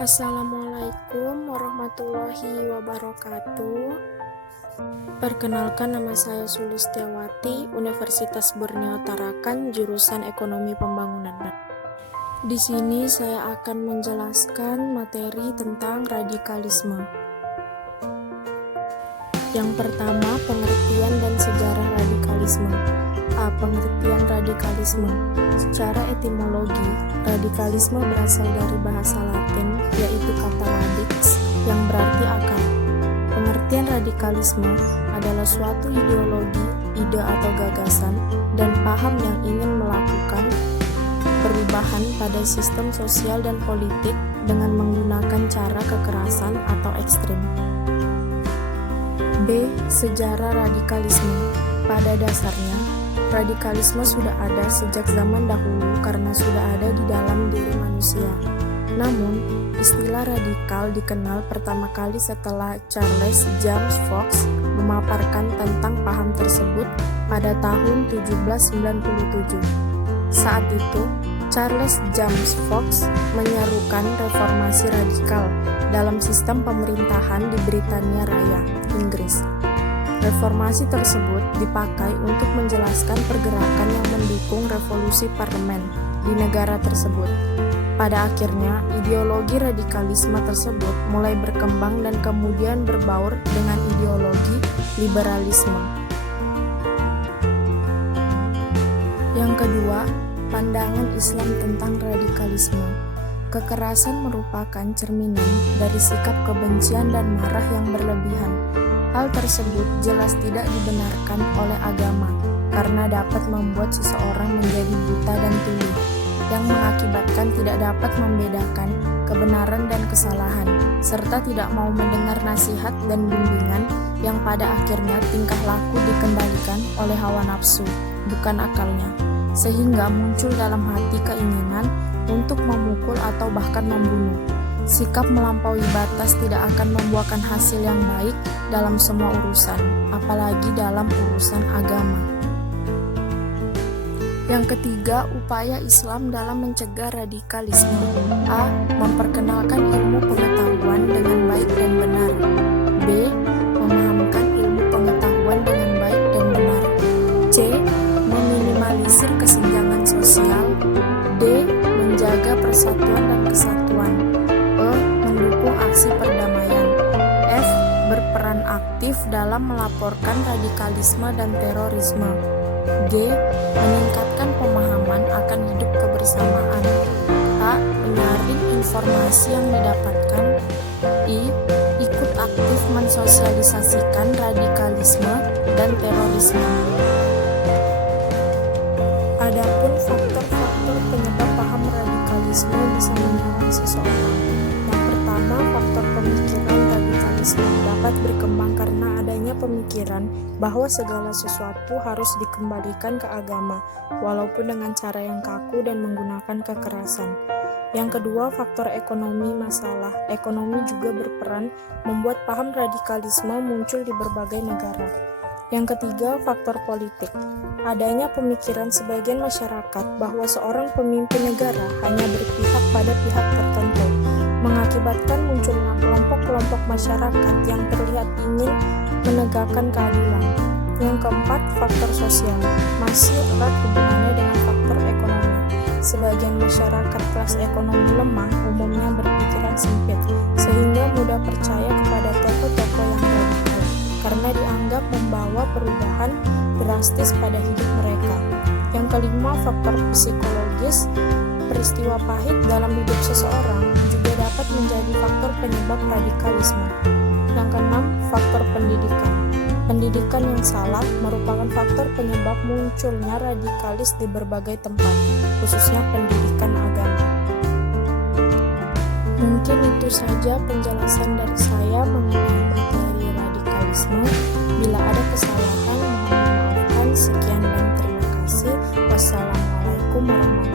Assalamualaikum warahmatullahi wabarakatuh. Perkenalkan, nama saya Sulistiawati, Universitas Borneo Tarakan, jurusan Ekonomi Pembangunan. Di sini saya akan menjelaskan materi tentang radikalisme. Yang pertama, pengertian dan sejarah radikalisme. Pengertian radikalisme. Secara etimologi, radikalisme berasal dari bahasa Latin, yaitu kata radix, yang berarti akar. Pengertian radikalisme adalah suatu ideologi, ide atau gagasan, dan paham yang ingin melakukan perubahan pada sistem sosial dan politik dengan menggunakan cara kekerasan atau ekstrim. B. Sejarah radikalisme. Pada dasarnya, radikalisme sudah ada sejak zaman dahulu karena sudah ada di dalam diri manusia. Namun, istilah radikal dikenal pertama kali setelah Charles James Fox memaparkan tentang paham tersebut pada tahun 1797. Saat itu, Charles James Fox menyerukan reformasi radikal dalam sistem pemerintahan di Britania Raya, Inggris. Reformasi tersebut dipakai untuk menjelaskan pergerakan yang mendukung revolusi parlemen di negara tersebut. Pada akhirnya, ideologi radikalisme tersebut mulai berkembang dan kemudian berbaur dengan ideologi liberalisme. Yang kedua, pandangan Islam tentang radikalisme. Kekerasan merupakan cerminan dari sikap kebencian dan marah yang berlebihan. Hal tersebut jelas tidak dibenarkan oleh agama karena dapat membuat seseorang menjadi buta dan tuli, yang mengakibatkan tidak dapat membedakan kebenaran dan kesalahan, serta tidak mau mendengar nasihat dan bimbingan yang pada akhirnya tingkah laku dikendalikan oleh hawa nafsu, bukan akalnya, sehingga muncul dalam hati keinginan untuk memukul atau bahkan membunuh. Sikap melampaui batas tidak akan membuahkan hasil yang baik dalam semua urusan, apalagi dalam urusan agama. Yang ketiga, upaya Islam dalam mencegah radikalisme. A. Memperkenalkan ilmu pengetahuan dengan baik dan benar. B. Memahamkan ilmu pengetahuan dengan baik dan benar. C. Meminimalisir kesenjangan sosial. D. Menjaga persatuan dan kesatuan. E. Mendukung aksi perdamaian. F. Berperan aktif dalam melaporkan radikalisme dan terorisme. G. Meningkatkan pemahaman akan hidup kebersamaan. H. Menyaring informasi yang didapatkan. I. Ikut aktif mensosialisasikan radikalisme dan terorisme. Adapun faktor-faktor penyebab paham radikalisme bisa menyerang seseorang. Yang pertama, faktor pemikiran radikalisme dapat berkembang karena adanya pemikiran bahwa segala sesuatu harus dikembalikan ke agama, walaupun dengan cara yang kaku dan menggunakan kekerasan. Yang kedua, faktor ekonomi. Masalah ekonomi juga berperan membuat paham radikalisme muncul di berbagai negara. Yang ketiga, faktor politik. Adanya pemikiran sebagian masyarakat bahwa seorang pemimpin negara hanya berpihak pada pihak tertentu, mengakibatkan munculnya kelompok-kelompok masyarakat yang terlihat ingin menegakkan keadilan. Yang keempat, faktor sosial. Masih erat hubungannya dengan faktor ekonomi. Sebagian masyarakat kelas ekonomi lemah umumnya berpikiran sempit, sehingga mudah percaya kepada tokoh-tokoh yang radikal, karena dianggap membawa perubahan drastis pada hidup mereka. Yang kelima, faktor psikologis. Peristiwa pahit dalam hidup seseorang juga dapat menjadi faktor penyebab radikalisme. Yang keenam, faktor pendidikan. Pendidikan yang salah merupakan faktor penyebab munculnya radikalis di berbagai tempat, khususnya pendidikan agama. Mungkin itu saja penjelasan dari saya mengenai materi radikalisme. Bila ada kesalahan, mohon dimaafkan. Sekian dan terima kasih. Wassalamualaikum warahmatullahi wabarakatuh.